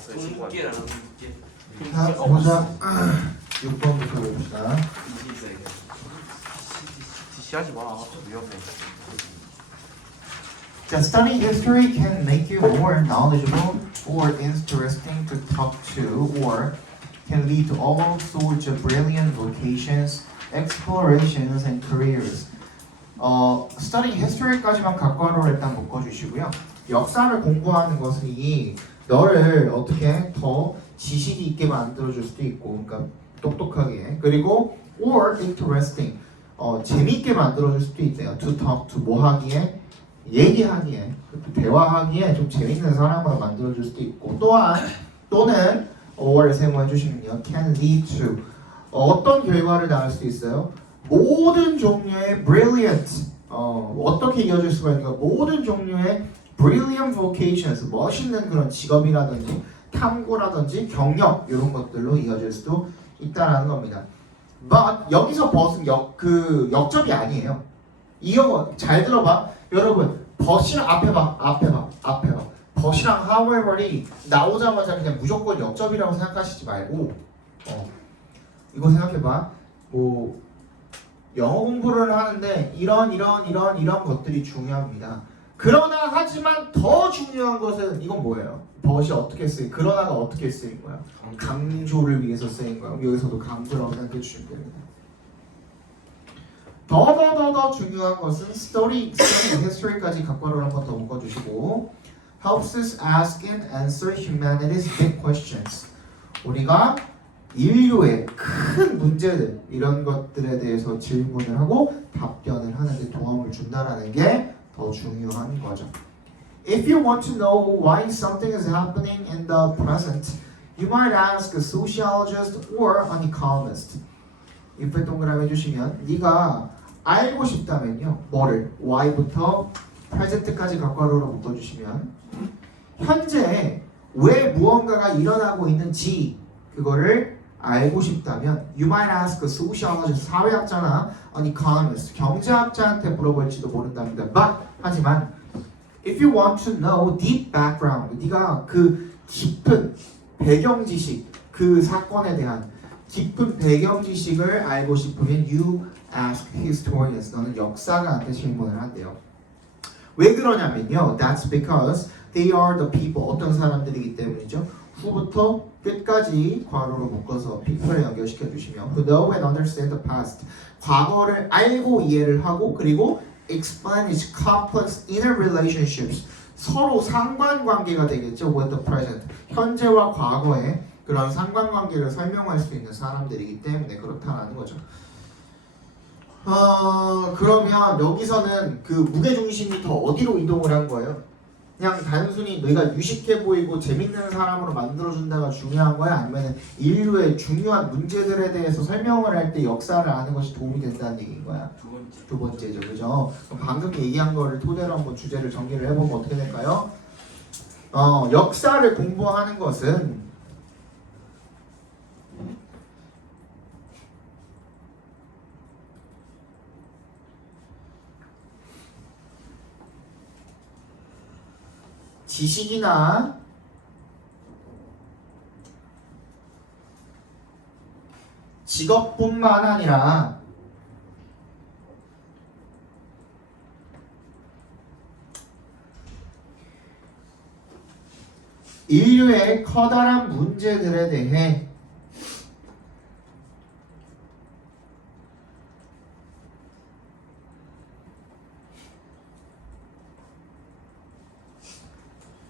없어요. 친구한테. 안 하는 게. 자, 보자. 6번부터 봅시다. 지시하지 마. 좀 위험해. That studying history can make you more knowledgeable or interesting to talk to, or can lead to all sorts of brilliant vocations, explorations, and careers. Studying history까지만 각과로 일단 묶어주시고요. 역사를 공부하는 것은 이 너를 어떻게 더 지식이 있게 만들어줄 수도 있고, 그러니까 똑똑하게, 그리고 or interesting, 재미있게 만들어줄 수도 있대요. To talk to 뭐 하기에? 얘기하기에, 대화하기에 좀 재밌는 사람으로 만들어줄 수도 있고, 또는 or를 사용해 주시면요, can lead to 어떤 결과를 낳을 수 있어요? 모든 종류의 brilliant, 어떻게 이어질 수가 있는가? 모든 종류의 brilliant vocations, 멋있는 그런 직업이라든지 탐구라든지 경력 이런 것들로 이어질 수도 있다라는 겁니다. But 여기서 but은 역접이 아니에요. 이거 잘 들어봐. 여러분, but이랑 앞에 봐. but이랑 however이 나오자마자 그냥 무조건 역접이라고 생각하시지 말고, 이거 생각해봐. 뭐 영어 공부를 하는데 이런 것들이 중요합니다. 그러나 하지만 더 중요한 것은 이건 뭐예요? but이 어떻게 쓰인? 그러나가 어떻게 쓰인 거야? 강조를 위해서 쓰인 거야. 여기서도 강조라고 생각해 주시면 됩니다. 더 중요한 것은 study history까지 각과로 한번 더 묶어주시고, helps us ask and answer humanity's big questions. 우리가 인류의 큰 문제들 이런 것들에 대해서 질문을 하고 답변을 하는 데 도움을 준다라는 게 더 중요한 거죠. If you want to know why something is happening in the present, you might ask a sociologist or an economist. if 동그라미 해주시면 네가 알고 싶다면요, 뭐를? Y부터 present까지 각괄호로 묶어주시면 현재 왜 무언가가 일어나고 있는지 그거를 알고 싶다면 you might ask a sociologist, 사회학자나 an economist, 경제학자한테 물어볼지도 모른답니다. But 하지만 if you want to know deep background, 네가 그 깊은 배경 지식, 그 사건에 대한 깊은 배경 지식을 알고 싶으면 you ask historians, 너는 역사가한테 질문을 한대요. 왜 그러냐면요, that's because they are the people, 어떤 사람들이기 때문이죠. 후부터 끝까지 괄호로 묶어서 people에 연결시켜 주시면 who know and understand the past, 과거를 알고 이해를 하고, 그리고 explain its complex inner relationships, 서로 상관관계가 되겠죠. with the present, 현재와 과거의 그런 상관관계를 설명할 수 있는 사람들이기 때문에 그렇다라는 거죠. 그러면 여기서는 그 무게중심이 더 어디로 이동을 한 거예요? 그냥 단순히 너희가 유식해 보이고 재밌는 사람으로 만들어준다가 중요한 거야? 아니면 인류의 중요한 문제들에 대해서 설명을 할 때 역사를 아는 것이 도움이 된다는 얘기인 거야? 두 번째죠, 그죠? 방금 얘기한 거를 토대로 한번 주제를 정리를 해보면 어떻게 될까요? 역사를 공부하는 것은 지식이나 직업뿐만 아니라 인류의 커다란 문제들에 대해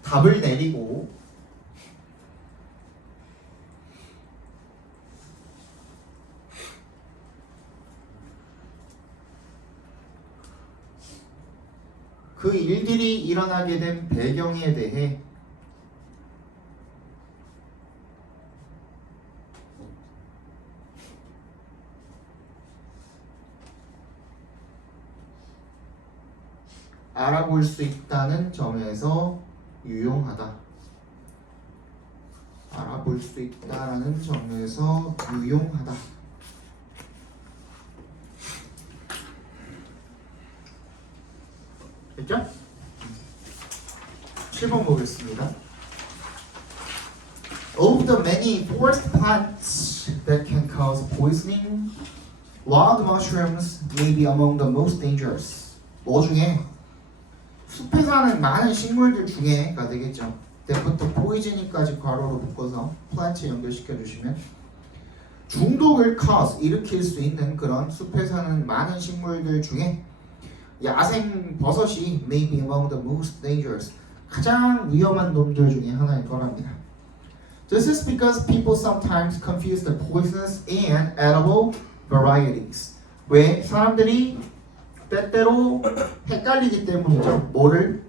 답을 내리고 그 일들이 일어나게 된 배경에 대해 알아볼 수 있다는 점에서 유용하다. 알아볼 수 있다라는 점에서 유용하다. 됐죠? 7번 보겠습니다. Of the many forest plants that can cause poisoning, wild mushrooms may be among the most dangerous. 뭐 중에? 숲에 사는 많은 식물들 중에가 되겠죠. 때부터 포이즈니까지 괄호로 묶어서 플란트 연결시켜 주시면 중독을 cause 일으킬 수 있는 그런 숲에 사는 많은 식물들 중에 야생 버섯이 may be among the most dangerous 가장 위험한 놈들 중에 하나일 거랍니다. This is because people sometimes confuse the poisonous and edible varieties. 왜 사람들이 때때로 헷갈리기 때문이죠. 뭐를?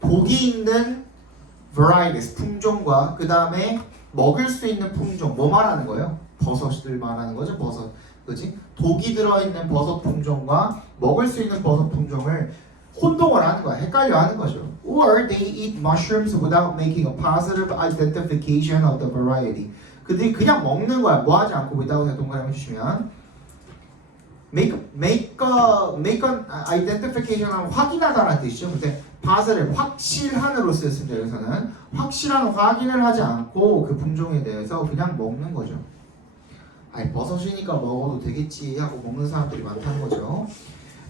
독이 있는 varieties, 품종과 그 다음에 먹을 수 있는 품종, 뭐 말하는 거예요? 버섯들 말하는 거죠, 버섯. 그지? 독이 들어있는 버섯 품종과 먹을 수 있는 버섯 품종을 혼동을 하는 거야. 헷갈려 하는 거죠. Or they eat mushrooms without making a positive identification of the variety. 그들이 그냥 먹는 거야. 뭐 하지 않고 without 동그라미 주시면 make an identification 하면 확인하다라는 뜻이죠. 근데 positive, 확실한으로 쓰였습니다. 여기서는 확실한 확인을 하지 않고 그 품종에 대해서 그냥 먹는 거죠. 아니 버섯이니까 먹어도 되겠지 하고 먹는 사람들이 많다는 거죠.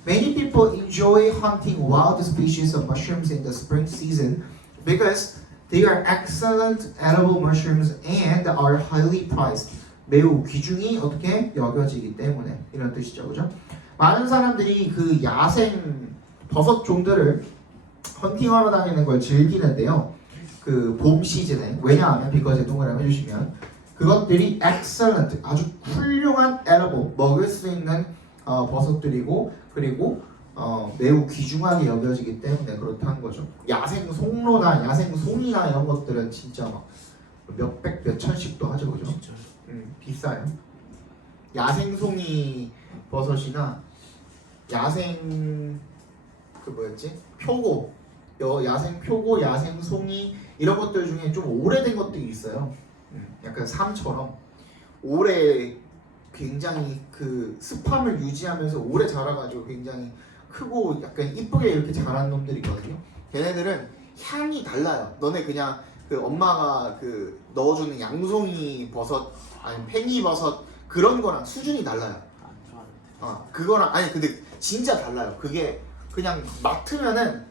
Many people enjoy hunting wild species of mushrooms in the spring season because they are excellent edible mushrooms and are highly prized. 매우 귀중히 어떻게 여겨지기 때문에 이런 뜻이죠, 그죠? 많은 사람들이 그 야생 버섯 종들을 헌팅하러 다니는 걸 즐기는데요. 그 봄 시즌에 왜냐하면 because 동그라미 해주시면 그것들이 excellent 아주 훌륭한 edible 먹을 수 있는 버섯들이고 그리고 매우 귀중하게 여겨지기 때문에 그렇다는 거죠. 야생 송로나 야생 송이나 이런 것들은 진짜 막 몇백 몇천씩도 하죠, 그죠? 비싸요. 야생 송이 버섯이나 야생 그 뭐였지? 표고, 야생 표고, 야생 송이 이런 것들 중에 좀 오래된 것들이 있어요. 약간 삶처럼 오래 굉장히 그 습함을 유지하면서 오래 자라가지고 굉장히 크고 약간 이쁘게 이렇게 자란 놈들이 있거든요. 걔네들은 향이 달라요. 너네 그냥 그 엄마가 그 넣어주는 양송이 버섯 아니 팽이 버섯 그런 거랑 수준이 달라요. 그거랑 아니 근데 진짜 달라요. 그게 그냥 맡으면은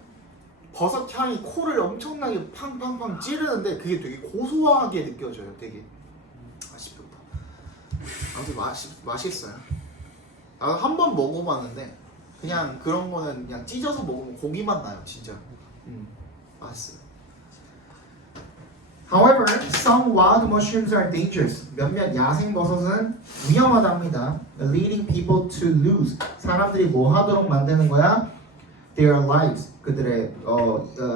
버섯 향이 코를 엄청나게 팡팡팡 찌르는데 그게 되게 고소하게 느껴져요. 되게 아쉽다. 아무튼 맛있어요. 나도 한 번 먹어봤는데 그냥 그런 거는 그냥 찢어서 먹으면 고기맛 나요, 진짜. 맛있어요. However, some wild mushrooms are dangerous. 몇몇 야생 버섯은 위험하답니다. Leading people to lose. 사람들이 뭐 하도록 만드는 거야? Their lives. 그들의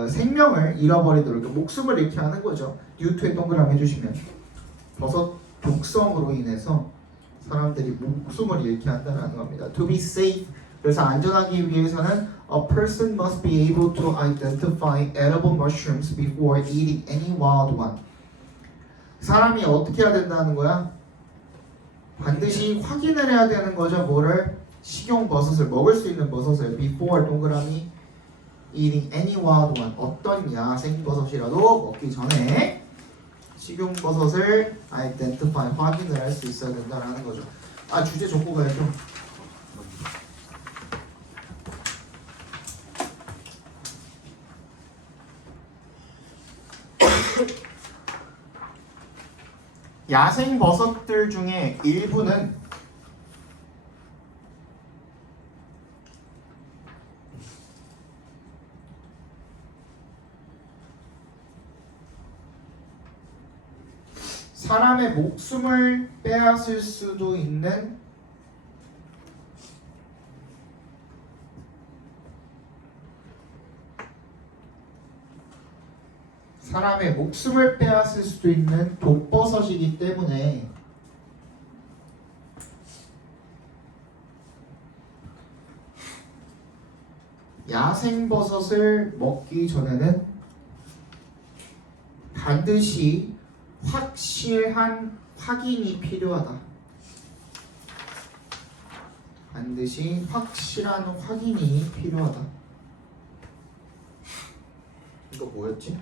생명을 잃어버리도록 목숨을 잃게 하는 거죠. due to에 동그라미 해주시면 버섯 독성으로 인해서 사람들이 목숨을 잃게 한다는 겁니다. To be safe. 그래서 안전하기 위해서는 a person must be able to identify edible mushrooms before eating any wild one. 사람이 어떻게 해야 된다는 거야? 반드시 확인을 해야 되는 거죠. 뭐를? 식용 버섯을 먹을 수 있는 버섯을 before 동그라미 eating any wild one. 어떤 야생 버섯이라도 먹기 전에 식용 버섯을 identify 확인을 할 수 있어야 된다는 거죠. 아 주제 적고 가야죠. 야생 버섯들 중에 일부는 사람의 목숨을 빼앗을 수도 있는 사람의 목숨을 빼앗을 수도 있는 독버섯이기 때문에 야생버섯을 먹기 전에는 반드시 확실한 확인이 필요하다. 반드시 확실한 확인이 필요하다. 이거 뭐였지?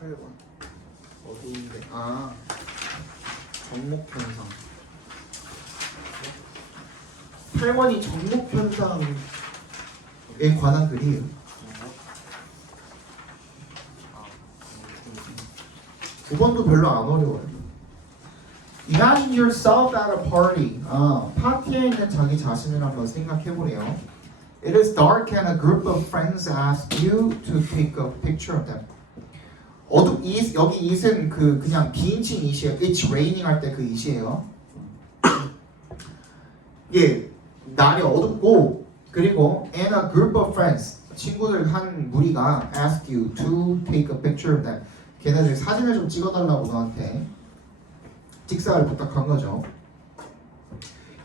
8번. 어두운데. 아, 정목 현상. 8번이 정목 현상에 관한 글이에요. 9번도 별로 안 어려워요. Imagine yourself at a party. 파티에 있는 자기 자신을 한번 생각해보래요. It is dark and a group of friends ask you to take a picture of them. 여기 it은 그냥 비인칭 it이에요. It's raining 할 때 그 it이에요. 예, 날이 어둡고 그리고 and a group of friends 친구들 한 무리가 ask you to take a picture of them. 걔네들 사진을 좀 찍어달라고 너한테 찍사를 부탁한 거죠.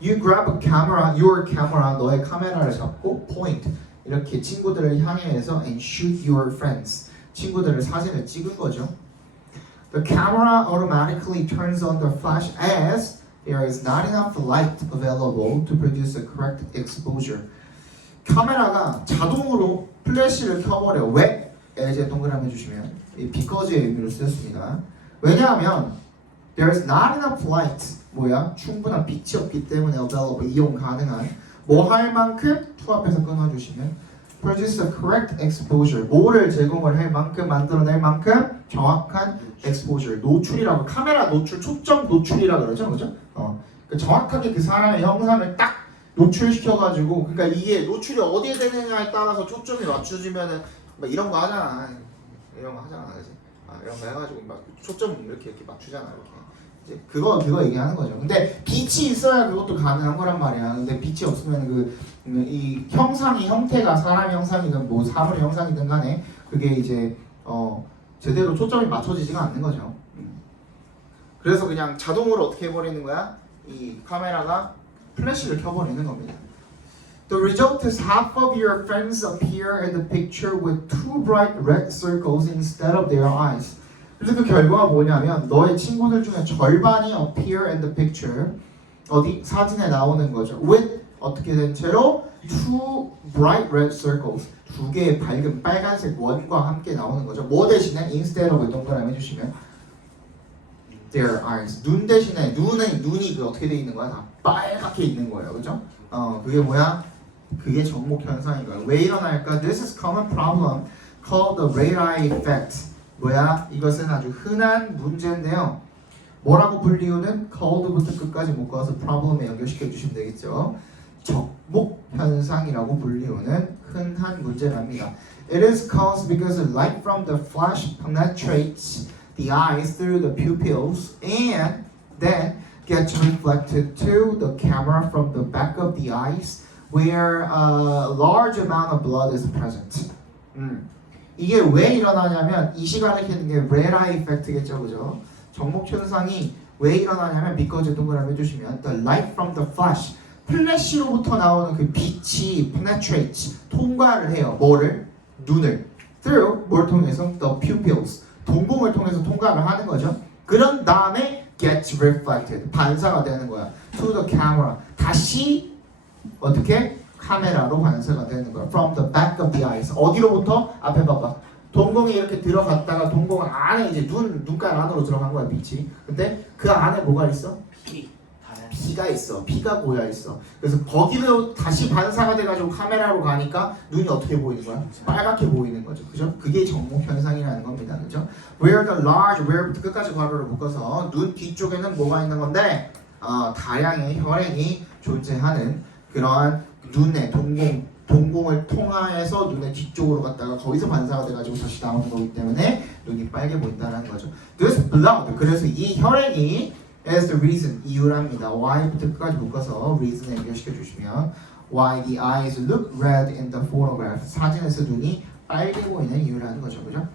You grab a camera, your camera, 너의 카메라를 잡고 point 이렇게 친구들을 향해서 and shoot your friends. 친구들을 사진을 찍은 거죠. The camera automatically turns on the flash as there is not enough light available to produce a correct exposure. 카메라가 자동으로 플래시를 켜버려. 왜? 이제 동그라미 해주시면 because의 의미로 쓰였습니다. 왜냐하면 there is not enough light 뭐야? 충분한 빛이 없기 때문에 available 이용 가능한 뭐 할 만큼 to 앞에서 끊어주시면 produce a correct exposure 뭐를 제공을 할 만큼 만들어낼 만큼 정확한 exposure 노출이라고 카메라 노출 초점 노출이라 그러죠, 그죠? 정확하게 그 사람의 형상을 딱 노출시켜가지고 그러니까 이게 노출이 어디에 되느냐에 따라서 초점이 맞춰지면은 막 이런 거 하잖아, 그지? 이런 거 해가지고 막 초점 이렇게 맞추잖아, 이렇게. 이제 그거 얘기하는 거죠. 근데 빛이 있어야 그것도 가능한 거란 말이야. 근데 빛이 없으면 이 형상이 형태가 사람 형상이든 뭐 사물의 형상이든 간에 그게 이제 제대로 초점이 맞춰지지가 않는 거죠. 그래서 그냥 자동으로 어떻게 해버리는 거야? 이 카메라가 플래시를 켜버리는 겁니다. The result is half of your friends appear in the picture with two bright red circles instead of their eyes. 그래서 그 결과가 뭐냐면 너의 친구들 중에 절반이 appear in the picture 어디? 사진에 나오는 거죠. with 어떻게 된 채로 two bright red circles 두 개의 밝은 빨간색 원과 함께 나오는 거죠. 뭐 대신에 instead of 동그라미 해주시면 their eyes 눈 대신에 눈이 어떻게 돼 있는 거야? 다 빨갛게 있는 거예요, 그죠? 그게 뭐야? 그게 정목 현상인 거야. 왜 일어날까? This is common problem called the red eye effect. 뭐야? 이것은 아주 흔한 문제인데요. 뭐라고 불리우는 cold부터 끝까지 묶어서 problem에 연결시켜 주시면 되겠죠. 적목 현상이라고 불리우는 흔한 문제랍니다. It is caused because the light from the flash penetrates the eyes through the pupils and then gets reflected to the camera from the back of the eyes where a large amount of blood is present. 이게 왜 일어나냐면 이 시간에 켜는 게 red eye effect겠죠, 그죠? 정목 현상이 왜 일어나냐면 because 동그라미 해주시면 the light from the flash 플래시로부터 나오는 그 빛이 penetrates 통과를 해요. 뭐를? 눈을 through 뭘 통해서? the pupils 동공을 통해서 통과를 하는 거죠. 그런 다음에 gets reflected 반사가 되는 거야. to the camera 다시 어떻게? 카메라로 반사가 되는 거야. From the back of the eyes. 어디로부터? 앞에 봐봐. 동공이 이렇게 들어갔다가 동공 안에 이제 눈깔 안으로 들어간 거야, 빛이. 근데 그 안에 뭐가 있어? 피가 있어. 피가 고여 있어. 그래서 거기로 다시 반사가 돼가지고 카메라로 가니까 눈이 어떻게 보이는 거야? 빨갛게 보이는 거죠. 그죠? 그게 정목 현상이라는 겁니다. 그죠? Where the large, where부터 끝까지 괄호를 묶어서 눈 뒤쪽에는 뭐가 있는 건데? 다량의 혈액이 존재하는 그러한 눈의 동공을 통하여서 눈의 뒤쪽으로 갔다가 거기서 반사가 돼가지고 다시 나오는 거기 때문에 눈이 빨개 보인다는 거죠. This blood, 그래서 이 혈액이 is the reason, 이유랍니다. Why부터 끝까지 묶어서 reason에 연결시켜 주시면 why the eyes look red in the photograph, 사진에서 눈이 빨개 보이는 이유라는 거죠, 그죠?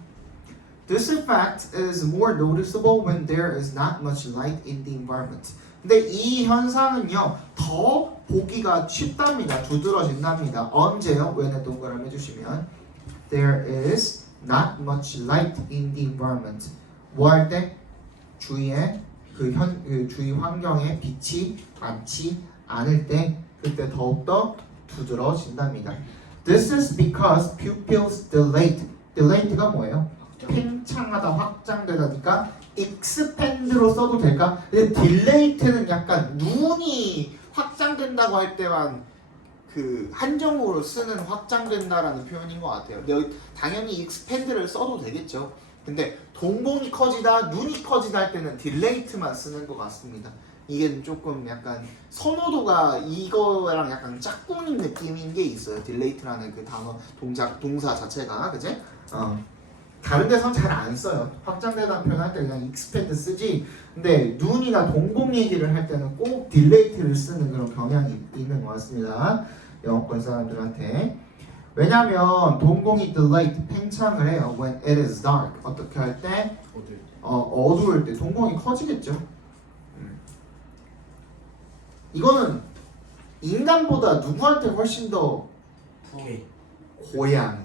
This effect is more noticeable when there is not much light in the environment. 근데 이 현상은요 더 보기가 쉽답니다. 두드러진답니다. 언제요? when에 동그라미 해주시면 there is not much light in the environment. 뭐 할 때? 주위에 그 주위 환경에 빛이 많지 않을 때 그때 더욱더 두드러진답니다. This is because pupils dilate. dilate가 뭐예요? 팽창하다, 확장되다니까 expand로 써도 될까? 근데 dilate는 약간 눈이 확장된다고 할 때만 그 한정으로 쓰는 확장된다라는 표현인 것 같아요. 근데 여기 당연히 expand를 써도 되겠죠. 근데 동공이 커지다, 눈이 커지다 할 때는 dilate만 쓰는 것 같습니다. 이게 조금 약간 선호도가 이거랑 약간 짝꿍인 느낌인 게 있어요. dilate라는 그 단어, 동사 자체가, 그지? 다른 데선 잘 안 써요. 확장되다는 표현 할 때 그냥 expand 쓰지. 근데 눈이나 동공 얘기를 할 때는 꼭 dilate를 쓰는 그런 경향이 있는 것 같습니다. 영어권 사람들한테. 왜냐면 동공이 dilate, 팽창을 해요. When it is dark. 어떻게 할 때? 어두울 때 동공이 커지겠죠. 이거는 인간보다 누구한테 훨씬 더 고양.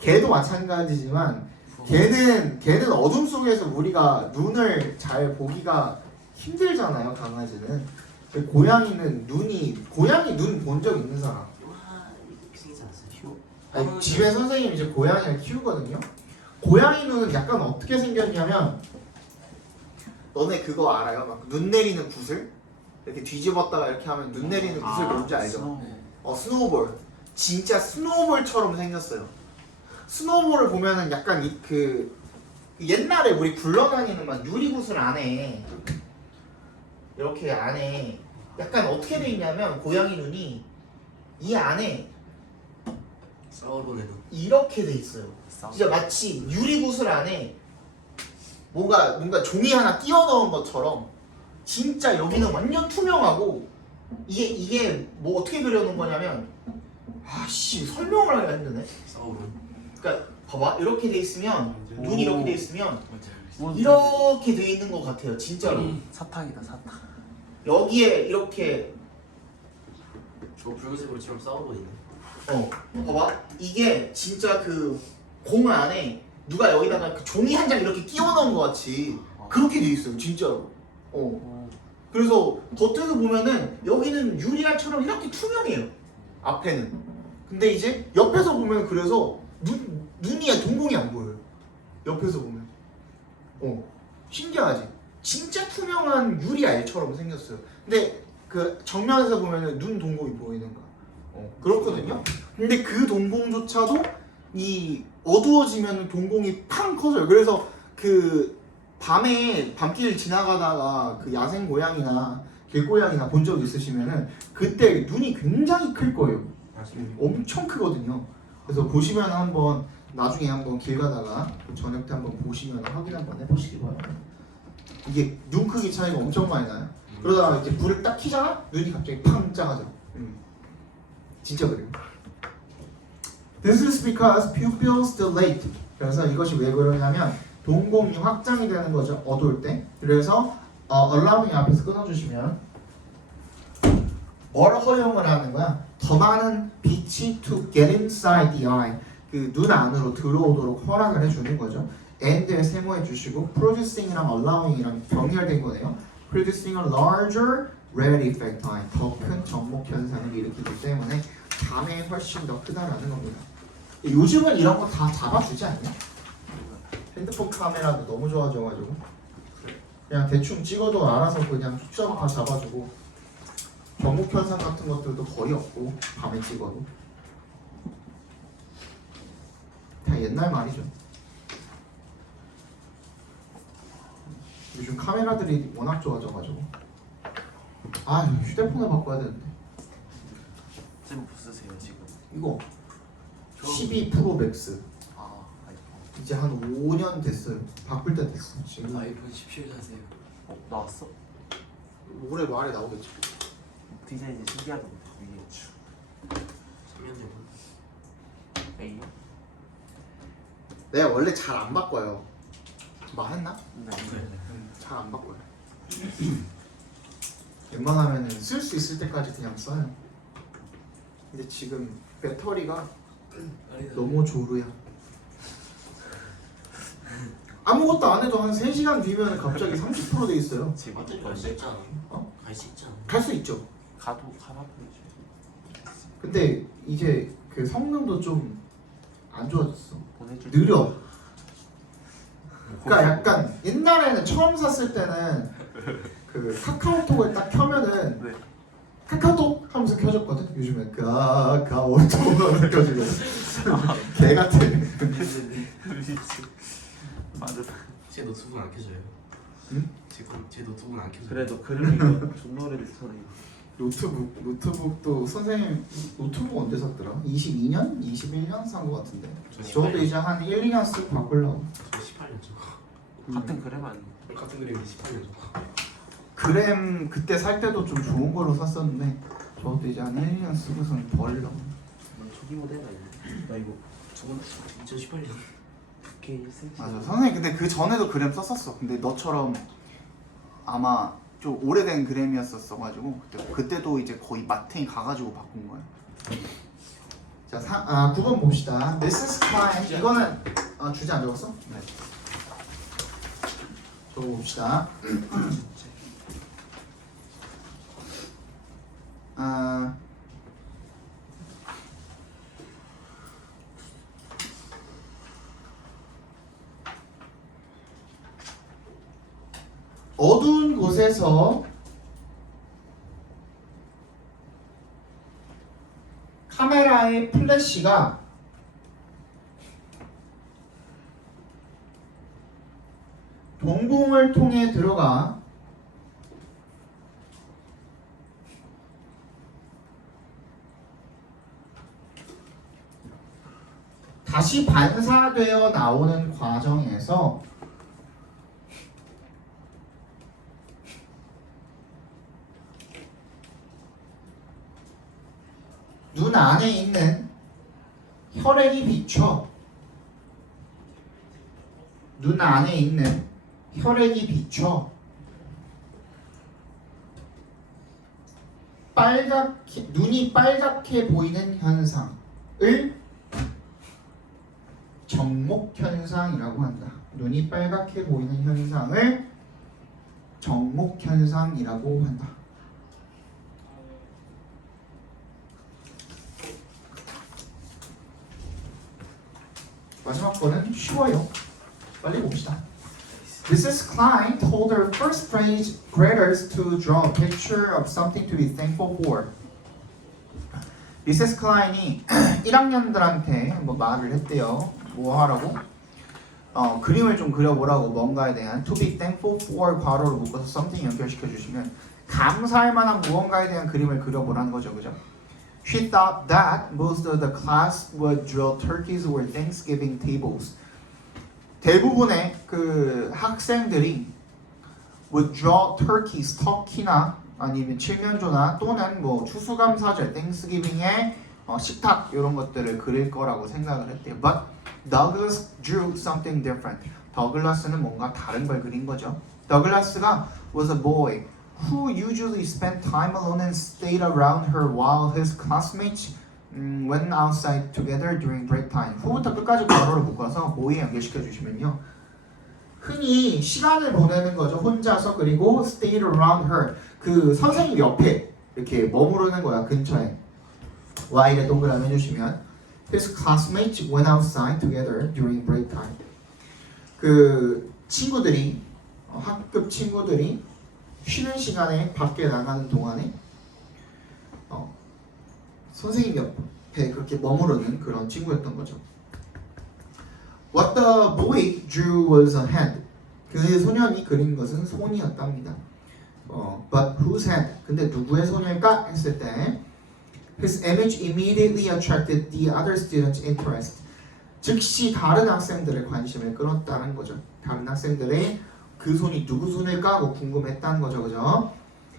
개도 마찬가지지만 개는 어둠 속에서 우리가 눈을 잘 보기가 힘들잖아요. 강아지는. 고양이는 고양이 눈 본 적 있는 사람? 아니, 집에 선생님이 이제 고양이를 키우거든요. 고양이 눈은 약간 어떻게 생겼냐면, 너네 그거 알아요? 막 눈 내리는 구슬? 이렇게 뒤집었다가 이렇게 하면 눈 내리는 구슬 뭔지 알죠? 스노우볼. 진짜 스노우볼처럼 생겼어요. 스노우볼을 보면은 약간 그 옛날에 우리 굴러다니는 막 유리구슬 안에 이렇게 안에 약간 어떻게 돼 있냐면 고양이 눈이 이 안에 이렇게 돼 있어요. 진짜 마치 유리구슬 안에 뭔가 종이 하나 끼워 넣은 것처럼 진짜 여기는 완전 투명하고 이게 뭐 어떻게 그려놓은 거냐면 설명을 하기가 힘드네. 그러니까 봐봐 이렇게 돼 있으면 눈이 이렇게 돼 있으면 이렇게 돼 있는 것 같아요. 진짜로. 사탕이다 사탕. 여기에 이렇게 붉은색으로처럼 싸우고 있네. 봐봐 이게 진짜 그 공 안에 누가 여기다가 그 종이 한 장 이렇게 끼워 넣은 것 같이 그렇게 돼 있어요. 진짜로. 그래서 겉에서 보면은 여기는 유리알처럼 이렇게 투명해요. 앞에는. 근데 이제 옆에서 보면 그래서 눈이 동공이 안 보여요. 옆에서 보면. 신기하지? 진짜 투명한 유리알처럼 생겼어요. 근데 그 정면에서 보면은 눈 동공이 보이는 거야. 그렇거든요. 근데 그 동공조차도 이 어두워지면 동공이 팡 커져요. 그래서 그 밤에 밤길 지나가다가 그 야생 고양이나 길고양이나 본 적 있으시면은 그때 눈이 굉장히 클 거예요. 엄청 크거든요. 그래서 보시면 한번 나중에 한번 길 가다가 저녁 때 한번 보시면 확인 한번 해보시기 바랍니다. 이게 눈 크기 차이가 엄청 많이 나요. 그러다가 이제 불을 딱 켜잖아? 눈이 갑자기 팡 작아져. 진짜 그래요. This is because pupils dilate. 그래서 이것이 왜 그러냐면 동공이 확장이 되는 거죠. 어두울 때. 그래서 allowing 앞에서 끊어주시면 뭘 허용을 하는 거야? 더 많은 빛이 to get inside the eye. 그 눈 안으로 들어오도록 허락을 해주는 거죠. and에 세모해 주시고 producing이랑 allowing이랑 병렬된 거네요. producing a larger red effect eye. 더 큰 접목 현상을 일으키기 때문에 밤에 훨씬 더 크다라는 겁니다. 요즘은 이런 거 다 잡아주지 않냐? 핸드폰 카메라도 너무 좋아져가지고 그냥 대충 찍어도 알아서 그냥 초점 다 잡아주고 접목 현상 같은 것들도 거의 없고 밤에 찍어도 다 옛날 말이죠. 요즘 카메라들이 워낙 좋아져가지고 휴대폰을 바꿔야 되는데 지금 뭐 쓰세요 지금? 이거 12 프로 맥스 아이폰. 이제 한 5년 됐어요. 바꿀 때 됐어. 지금 아이폰 17 사세요. 나왔어? 올해 말에 나오겠지. 디자인이 신기하던데 이게 3년 전. A요? 내가 원래 잘 안 바꿔요. 말했나? 네. 잘 안 바꿔요. 웬만하면 쓸 수 있을 때까지 그냥 써요. 근데 지금 배터리가 너무 조루야. 아무것도 안 해도 한 3시간 뒤면 갑자기 30% 돼 있어요. 지금 배터리 갈수 있잖아. 갈 수 있잖아. 갈 수 있죠. 가도 보내줘. 근데 이게 그 성능도 좀 안 좋아졌어. 보내줄 느려. 그러니까 약간 옛날에는 처음 샀을 때는 그 카카오톡을 딱 켜면은 네. 카카오톡 하면서 켜졌거든. 요즘엔 카카오톡 켜지고 개 같아. 맞아. 제 노트북은 안 켜져요. 응? 제 노트북은 안 켜져요. 그래도 그림이 존나 오래됐잖아 이거. 노트북도 선생님 노트북 언제 샀더라? 22년? 21년 산 거 같은데. 저 저도 18년. 이제 한 1, 2년 쓰고 바꾸려고. 저 18년 저거. 같은 그림 아니야? 같은 그림인데 18년 저거. 그램 그때 살 때도 좀 좋은 걸로 샀었는데 저도 이제 한 1, 2년 쓰고선 버리려고. 난 초기 모델 아니야? 나 이거 저번 2018년. 두께 1cm. 맞아. 선생님 근데 그 전에도 그램 썼었어. 근데 너처럼 아마 좀 오래된 그램이었었어가지고 그때도 이제 거의 마트에 가가지고 바꾼 거야. 자, 9번 봅시다. Mrs. Klein 이거는 주제 안 적었어? 네. 적어봅시다. 어두운 곳에서 카메라의 플래시가 동공을 통해 들어가 다시 반사되어 나오는 과정에서 눈 안에 있는 혈액이 비쳐 눈 안에 있는 혈액이 비쳐 눈이 빨갛게 보이는 현상을 정목 현상이라고 한다. 눈이 빨갛게 보이는 현상을 정목 현상이라고 한다. 마지막 거는 쉬워요. 빨리 봅시다. Mrs. Klein told her first grade graders to draw a picture of something to be thankful for. 미세스 클라인이 1학년들한테 뭐 말을 했대요. 뭐 하라고? 그림을 좀 그려보라고. 뭔가에 대한 to be thankful for 괄호로 묶어서 something 연결시켜 주시면 감사할 만한 무언가에 대한 그림을 그려보라는 거죠, 그죠? She thought that most of the class would draw turkeys or Thanksgiving tables. 대부분의 그 학생들이 would draw turkeys, 터키나 아니면 칠면조나 또는 뭐 추수감사절, 땡스기빙의 식탁 이런 것들을 그릴 거라고 생각을 했대요. But Douglas drew something different. 더글라스는 뭔가 다른 걸 그린 거죠. 더글라스가 was a boy who usually spent time alone and stayed around her while his classmates went outside together during break time. 후부터 끝까지 괄호를 묶어서 뭐에 연결시켜 주시면요. 흔히 시간을 보내는 거죠. 혼자서. 그리고 stayed around her. 그 선생님 옆에 이렇게 머무르는 거야. 근처에. Y에 동그라미 해주시면 his classmates went outside together during break time. 그 친구들이 학급 친구들이 쉬는 시간에 밖에 나가는 동안에 선생님 옆에 그렇게 머무르는 그런 친구였던 거죠. What the boy drew was a hand. 그 소년이 그린 것은 손이었답니다. But whose hand? 근데 누구의 손일까? 했을 때 His image immediately attracted the other students' interest. 즉시 다른 학생들의 관심을 끌었다는 거죠. 다른 학생들의 그 손이 누구 손일까 하고 궁금했다는 거죠, 그죠?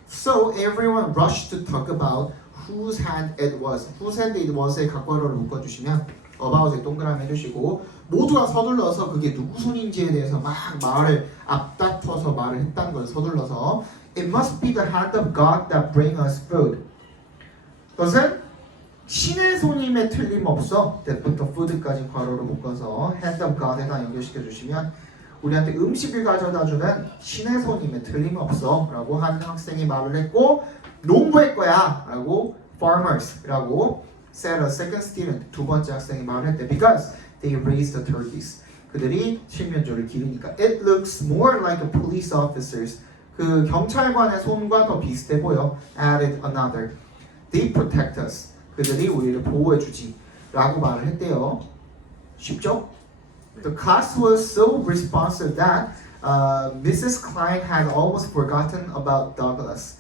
So everyone rushed to talk about whose hand it was. Whose hand it was의 각괄호를 묶어주시면 about에 동그라미 해주시고 모두가 서둘러서 그게 누구 손인지에 대해서 막 말을 앞다퉈서 말을 했다는 거죠. 서둘러서 It must be the hand of God that bring us food. 그것은 신의 손임에 틀림없어. that부터 food까지 괄호로 묶어서 hand of God에다 연결시켜 주시면 우리한테 음식을 가져다주는 신의 손임에 틀림없어 라고 한 학생이 말을 했고 농부일 거야 라고 farmers 라고 said a second student 두 번째 학생이 말을 했대 because they raised the turkeys. 그들이 칠면조를 기르니까 it looks more like a police officers 그 경찰관의 손과 더 비슷해 보여. added another. They protect us. 그들이 우리를 보호해주지 라고 말을 했대요. 쉽죠? The class was so responsive that Mrs. Klein had almost forgotten about Douglas.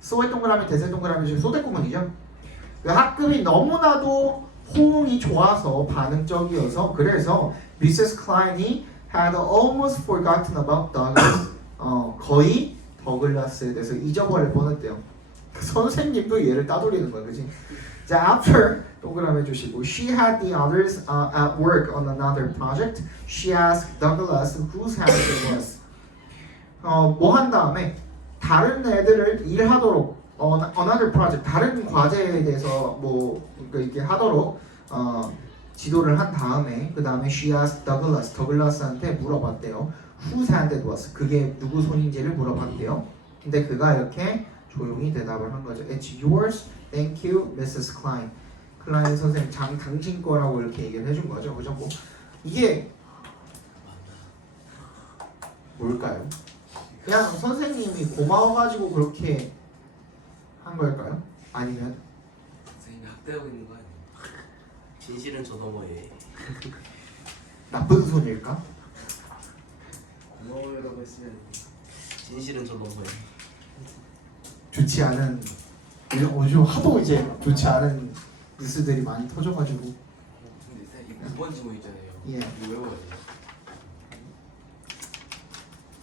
소의 동그라미, 대세 동그라미 중에 소대구문이죠. 그 학급이 너무나도 호응이 좋아서 반응적이어서 그래서 Mrs. Klein이 had almost forgotten about Douglas. 거의 더글라스에 대해서 잊어버릴 뻔했대요. 선생님도 얘를 따돌리는 거야, 그렇지? 자, after 동그라미 해주시고 she had the others at work on another project. She asked Douglas whose hand it was. 뭐 한 다음에 다른 애들을 일하도록 another project 다른 과제에 대해서 뭐 이렇게 하도록 지도를 한 다음에 그 다음에 she asked Douglas 더글라스한테 물어봤대요. Whose hand it was. 그게 누구 손인지를 물어봤대요. 근데 그가 이렇게 조용히 대답을 한 거죠. It's yours. Thank you, Mrs. Klein. 클라인 선생님, 당신 거라고 이렇게 얘기를 해준 거죠. 그죠? 뭐 이게 뭘까요? 그냥 선생님이 고마워가지고 그렇게 한 걸까요? 아니면 선생님이 학대하고 있는 거 아니에요? 진실은 저 너머에. 나쁜 손일까? 고마워요라고 했으면 진실은 저 너머에. 좋지 않은 요즘 하도 이제 좋지 않은 뉴스들이 많이 터져가지고 근데 선생님 이거 9번 지문 있잖아요. 예. 이거 외워야 돼요.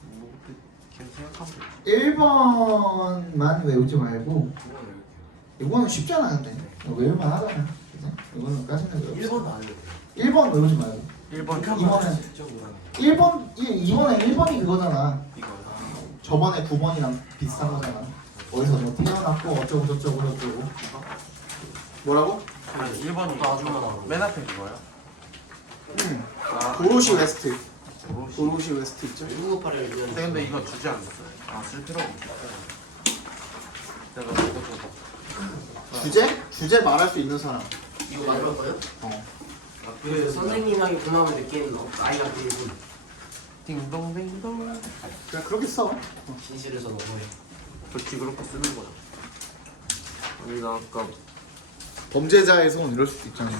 뭐 그냥 생각하면 돼. 1번만 외우지 말고 9번 외울게요. 이거는 쉽잖아 근데 외울만 하잖아 그죠? 이거는까지는 외우지 1번도 안 외워요. 1번 외우지 말고 1번 이번엔- 실적으로 하는 1번 이번에 1번이 그거잖아 이거. 저번에 9번이랑 비슷한 거잖아 어디서 뭐 태어났고 어쩌고 저쩌고 저쩌고 뭐라고? 1번이 나중에 나오는 맨 앞에 그거야? 도로시 웨스트 도로시. 도로시 웨스트 있죠? 1998을 근데 이거 주지 않았어요. 쓸 필요가 없어. 내가 이거 줘. 주제 말할 수 있는 사람 이거 만들었어요? 어. 그 선생님하기 고마움을 느낀 아이가 되고 딩동딩동. 그냥 그렇게 써 진실을 저 너머에. 그렇지 그렇게 쓰는 거야. 아니 나 아까 범죄자의 손 이럴 수도 있잖아